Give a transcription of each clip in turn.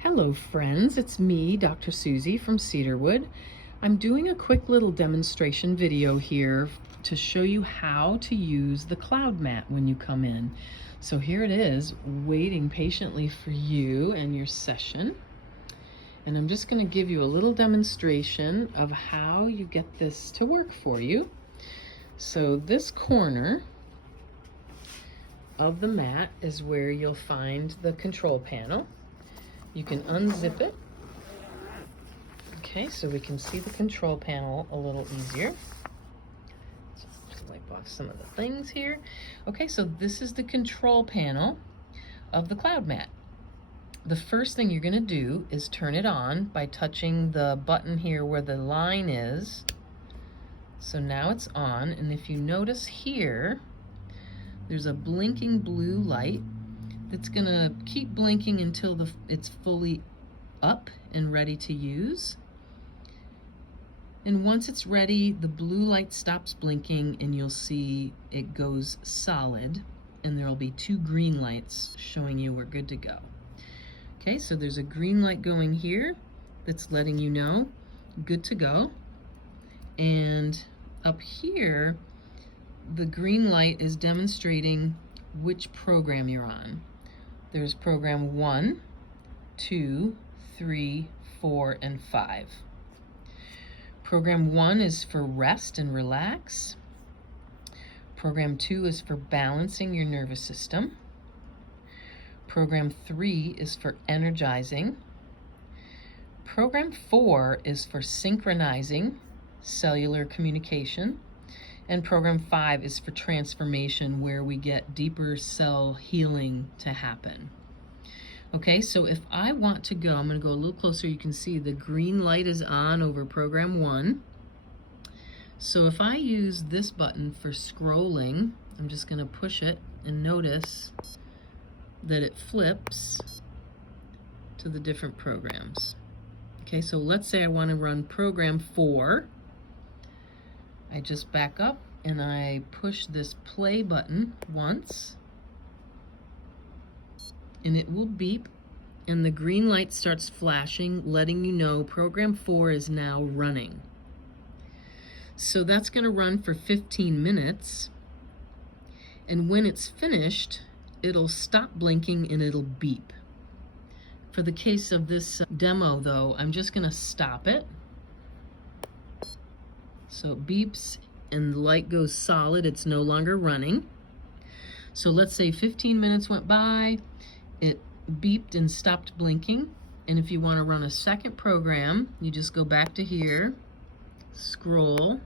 Hello friends, it's me, Dr. Susie from Cedarwood. I'm doing a quick little demonstration video here to show you how to use the Kloud Mat when you come in. So here it is, waiting patiently for you and your session. And I'm just going to give you a little demonstration of how you get this to work for you. So this corner of the mat is where you'll find the control panel. You can unzip it. Okay, so we can see the control panel a little easier. So just wipe off some of the things here. Okay, so this is the control panel of the Kloud Mat. The first thing you're going to do is turn it on by touching the button here where the line is. So now it's on, and if you notice here, there's a blinking blue light that's going to keep blinking until it's fully up and ready to use. And once it's ready, the blue light stops blinking and you'll see it goes solid, and there will be two green lights showing you we're good to go. Okay, so there's a green light going here that's letting you know good to go. And up here, the green light is demonstrating which program you're on. There's program 1, 2, 3, 4, and 5. Program 1 is for rest and relax. Program 2 is for balancing your nervous system. Program 3 is for energizing. Program 4 is for synchronizing, cellular communication. And program 5 is for transformation, where we get deeper cell healing to happen. Okay, so if I want to go, I'm going to go a little closer. You can see the green light is on over program 1. So if I use this button for scrolling, I'm just going to push it and notice that it flips to the different programs. Okay, so let's say I want to run program 4. I just back up and I push this play button once, and it will beep, and the green light starts flashing, letting you know program 4 is now running. So that's going to run for 15 minutes, and when it's finished, it'll stop blinking and it'll beep. For the case of this demo though, I'm just going to stop it. So it beeps and the light goes solid, it's no longer running. So let's say 15 minutes went by, it beeped and stopped blinking. And if you want to run a second program, you just go back to here, scroll.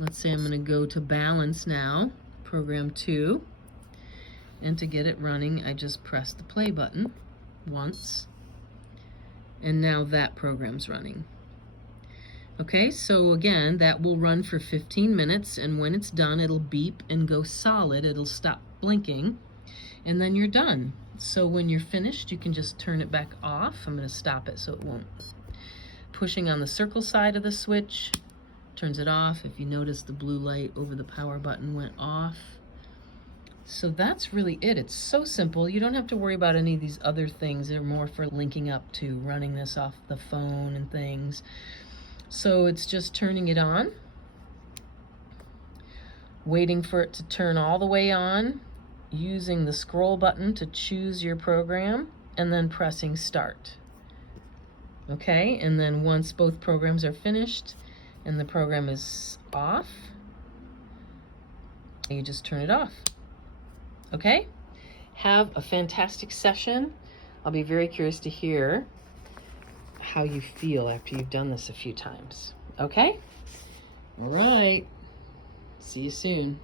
Let's say I'm going to go to balance now, program 2. And to get it running, I just press the play button once. And now that program's running. Okay, so again, that will run for 15 minutes, and when it's done, it'll beep and go solid. It'll stop blinking, and then you're done. So when you're finished, you can just turn it back off. I'm going to stop it so it won't. Pushing on the circle side of the switch turns it off. If you notice, the blue light over the power button went off. So that's really it. It's so simple. You don't have to worry about any of these other things. They're more for linking up to running this off the phone and things. So it's just turning it on, waiting for it to turn all the way on, using the scroll button to choose your program, and then pressing start. Okay, and then once both programs are finished and the program is off, you just turn it off. Okay, have a fantastic session. I'll be very curious to hear how you feel after you've done this a few times. Okay? All right. See you soon.